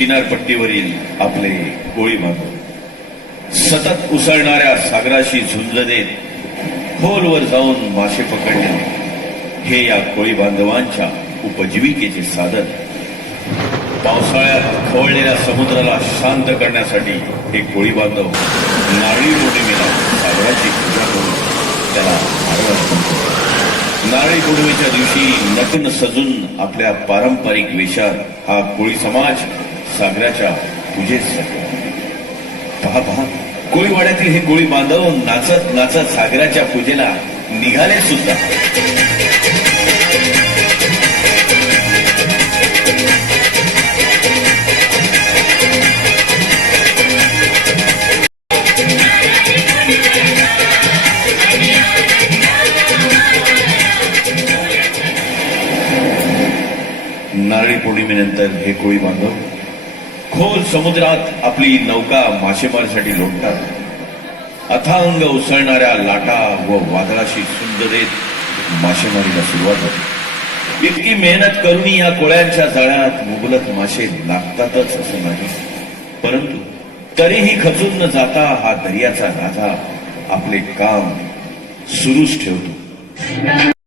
किनारपट्टीवरील आपले कोळी बांधव सतत उसळणाऱ्या सागराशी झुंज देत खोलवर जाऊन मासे पकडणे हे या कोळी बांधवांच्या उपजीविकेचे साधन. पावसाळ्यात खवळलेल्या समुद्राला शांत करण्यासाठी हे कोळी बांधव नारळी पौर्णिमेला सागराची पूजा करून त्याला आरती करतात. नारळी पौर्णिमेच्या दिवशी नटून सजून आपल्या पारंपरिक वेशात हा कोळी समाज सागराच्या पूजेत जातो. पहा पहा, कोळीवाड्यातील हे कोळी बांधव नाचत नाचत सागराच्या पूजेला निघाले सुद्धा. नारळी पौर्णिमेनंतर हे कोळी बांधव खोल समुद्रात आपली नौका मासेमारीसाठी लोटतात. अथांग उसळणाऱ्या लाटा व वादळाशी सुंद देत मासेमारीला सुरुवात होते. इतकी मेहनत करूनही या कोळ्यांच्या जाळ्यात मुबलक मासे लागतातच असं नाही, परंतु तरीही खचून न जाता हा दर्याचा राजा आपले काम सुरूच ठेवतो.